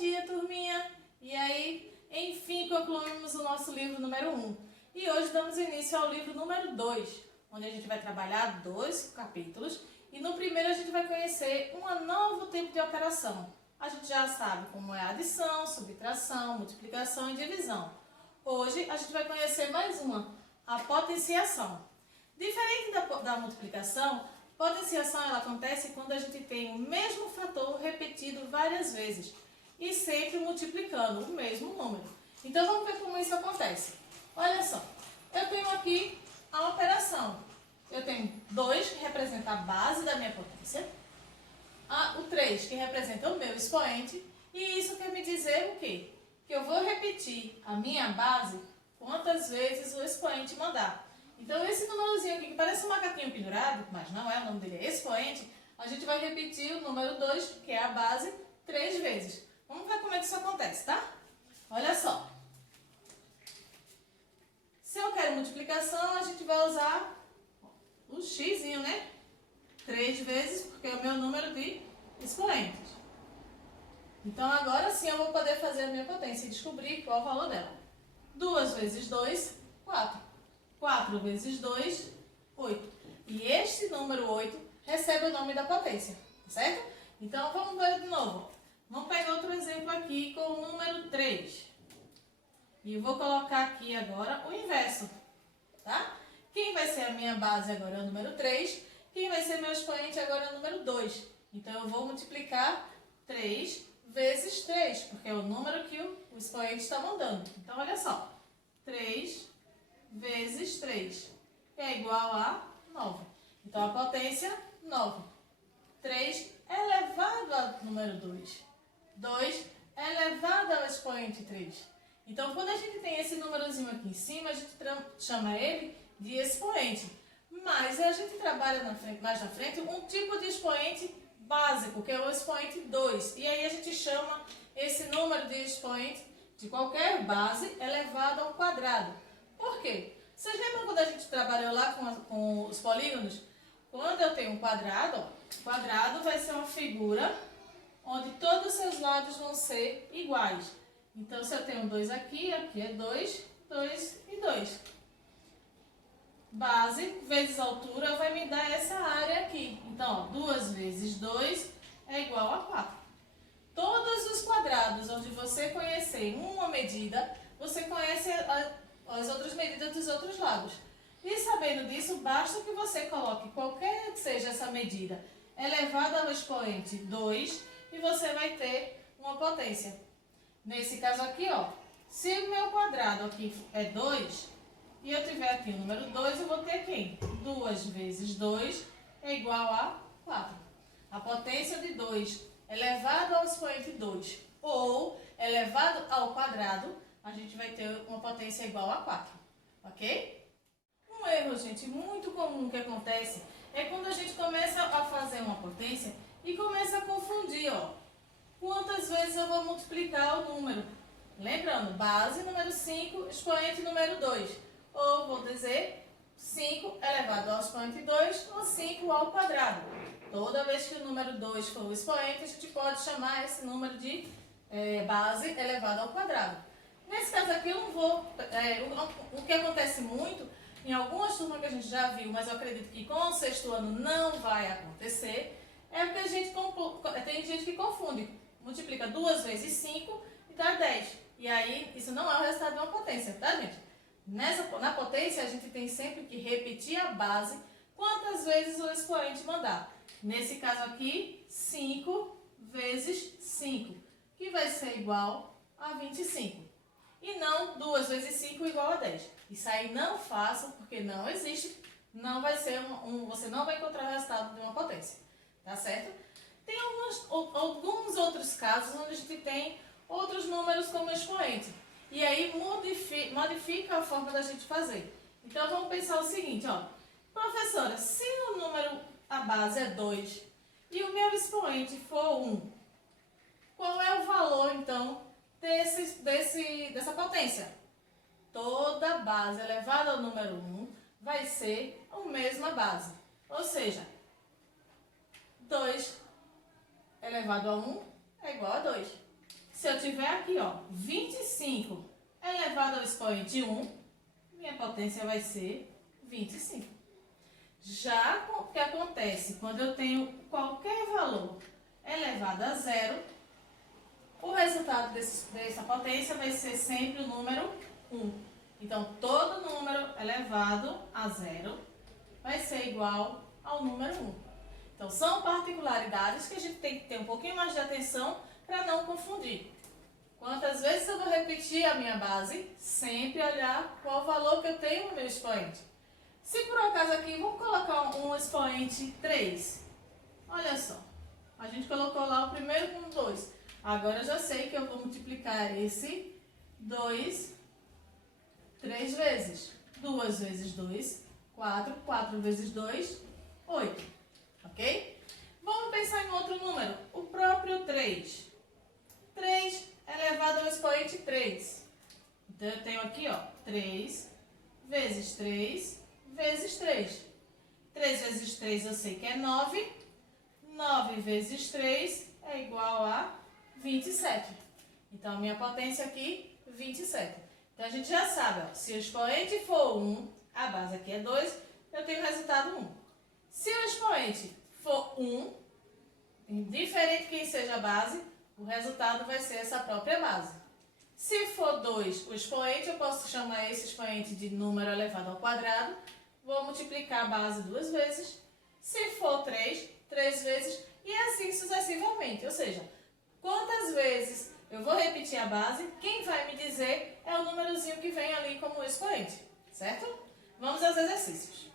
dia, turminha! E aí, enfim, concluímos o nosso livro número 1. E hoje damos início ao livro número 2, onde a gente vai trabalhar 2 capítulos. E no primeiro a gente vai conhecer um novo tipo de operação. A gente já sabe como é a adição, subtração, multiplicação e divisão. Hoje a gente vai conhecer mais uma, a potenciação. Diferente da multiplicação, potenciação ela acontece quando a gente tem o mesmo fator repetido várias vezes e sempre multiplicando o mesmo número. Então vamos ver como isso acontece. Olha só, eu tenho aqui a operação. Eu tenho 2 que representa a base da minha potência, o 3 que representa o meu expoente, e isso quer me dizer o quê? Que eu vou repetir a minha base quantas vezes o expoente mandar. Então esse númerozinho aqui que parece um macaquinho pendurado, mas não é, o nome dele é expoente, a gente vai repetir o número 2, que é a base, 3 vezes. Vamos ver como é que isso acontece, tá? Olha só. Se eu quero multiplicação, a gente vai usar o xzinho, né? 3 vezes, porque é o meu número de expoentes. Então agora sim eu vou poder fazer a minha potência e descobrir qual é o valor dela. 2 vezes 2, 4. 4 vezes 2, 8. E este número 8 recebe o nome da potência, certo? Então vamos ver de novo. Vamos pegar outro exemplo aqui com o número 3. E eu vou colocar aqui agora o inverso, tá? Quem vai ser a minha base agora é o número 3. Quem vai ser meu expoente agora é o número 2. Então eu vou multiplicar 3 vezes 3, porque é o número que o expoente está mandando. Então olha só, 3 vezes 3 é igual a 9. Então a potência, 9. 3 elevado ao número 2. 2 elevado ao expoente 3. Então, quando a gente tem esse númerozinho aqui em cima, a gente chama ele de expoente. Mas a gente trabalha mais na frente um tipo de expoente básico, que é o expoente 2. E aí a gente chama esse número de expoente de qualquer base elevado ao quadrado. Por quê? Vocês lembram quando a gente trabalhou lá com os polígonos? Quando eu tenho um quadrado, o quadrado vai ser uma figura onde todos os seus lados vão ser iguais. Então, se eu tenho 2 aqui, aqui é 2, 2 e 2. Base vezes altura vai me dar essa área aqui. Então, 2 vezes 2 é igual a 4. Todos os quadrados onde você conhecer uma medida, você conhece as outras medidas dos outros lados. E sabendo disso, basta que você coloque qualquer que seja essa medida elevada ao expoente 2 e você vai ter uma potência. Nesse caso aqui, ó, se o meu quadrado aqui é 2 e eu tiver aqui o número 2, eu vou ter aqui 2 vezes 2 é igual a 4. A potência de 2 elevado ao expoente 2 ou elevado ao quadrado, a gente vai ter uma potência igual a 4, ok? Um erro, gente, muito comum que acontece é quando a gente começa a fazer uma potência e começa a confundir, ó. Quantas vezes eu vou multiplicar o número? Lembrando, base número 5, expoente número 2. Ou vou dizer 5 elevado ao expoente 2 ou 5 ao quadrado. Toda vez que o número 2 for o expoente, a gente pode chamar esse número de base elevado ao quadrado. Nesse caso aqui eu não vou... o que acontece muito, em algumas turmas que a gente já viu, mas eu acredito que com o 6º ano não vai acontecer, é porque tem gente que confunde. Multiplica 2 vezes 5 e dá 10. E aí, isso não é o resultado de uma potência, tá, gente? Na potência, a gente tem sempre que repetir a base quantas vezes o expoente mandar. Nesse caso aqui, 5 vezes 5, que vai ser igual a 25. E não 2 vezes 5 igual a 10. Isso aí não façam, porque não existe, não vai ser você não vai encontrar o resultado de uma potência, tá certo? Tem alguns outros casos onde a gente tem outros números como expoente. E aí modifica a forma da gente fazer. Então vamos pensar o seguinte, ó. Professora, se o número, a base é 2 e o meu expoente for 1, qual é o valor então dessa potência? Toda base elevada ao número 1 vai ser a mesma base. Ou seja, 2 elevado a 1 é igual a 2. Se eu tiver aqui, ó, 25 elevado ao expoente 1, minha potência vai ser 25. Já o que acontece quando eu tenho qualquer valor elevado a zero, o resultado dessa potência vai ser sempre o número 1. Então, todo número elevado a zero vai ser igual ao número 1. Então, são particularidades que a gente tem que ter um pouquinho mais de atenção para não confundir. Quantas vezes eu vou repetir a minha base? Sempre olhar qual o valor que eu tenho no meu expoente. Se por acaso aqui, vamos colocar um expoente 3. Olha só, a gente colocou lá o primeiro com 2. Agora eu já sei que eu vou multiplicar esse 2 3 vezes. 2 vezes 2, 4. 4 vezes 2, 8. Ok? Vamos pensar em outro número, o próprio 3. 3 elevado ao expoente 3. Então, eu tenho aqui, ó, 3 vezes 3 vezes 3. 3 vezes 3 eu sei que é 9. 9 vezes 3 é igual a 27. Então, a minha potência aqui, 27. Então, a gente já sabe, ó, se o expoente for 1, a base aqui é 2, eu tenho o resultado 1. Se o expoente for 1, indiferente quem seja a base, o resultado vai ser essa própria base. Se for 2 o expoente, eu posso chamar esse expoente de número elevado ao quadrado. Vou multiplicar a base 2 vezes. Se for 3, 3 vezes e assim sucessivamente. Ou seja, quantas vezes eu vou repetir a base, quem vai me dizer é o númerozinho que vem ali como expoente, certo? Vamos aos exercícios.